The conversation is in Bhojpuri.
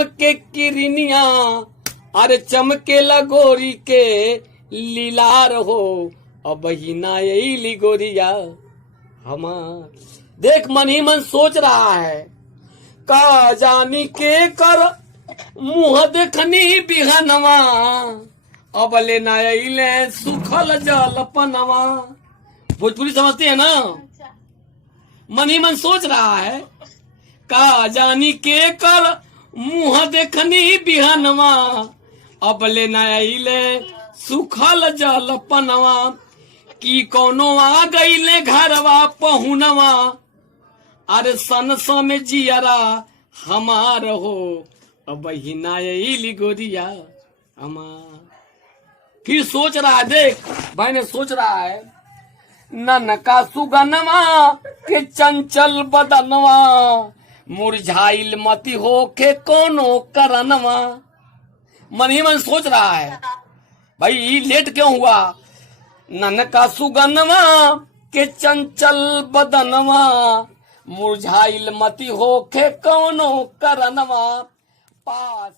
के किरनिया अरे चमके लगोरी के लीलार हो अब ही ना यही गोरिया हमार। देख मन ही मन सोच रहा है का जानी के कर मुंह देखनी बिहनवा अब ले ना ले सुखल जल पनवा। भोजपुरी समझते हैं ना। मन ही मन सोच रहा है का जानी के कर मुंह देखनी बिहनवा अब ले ले सुखल जल पनवा की कोनो आ गईले घरवा पहुनवा अरे सन में जियरा हमार हो अब ही नायली गोरिया हमार। फिर सोच रहा है, देख भाई ने सोच रहा है नन का सुगनवा के चंचल बदनवा मुरझाइल मती हो के कोनो करनवा। मन ही मन सोच रहा है भाई लेट क्यों हुआ। नन का सुगनवा के चंचल बदनवा मुरझाइल मती हो के कोनो करनवा पास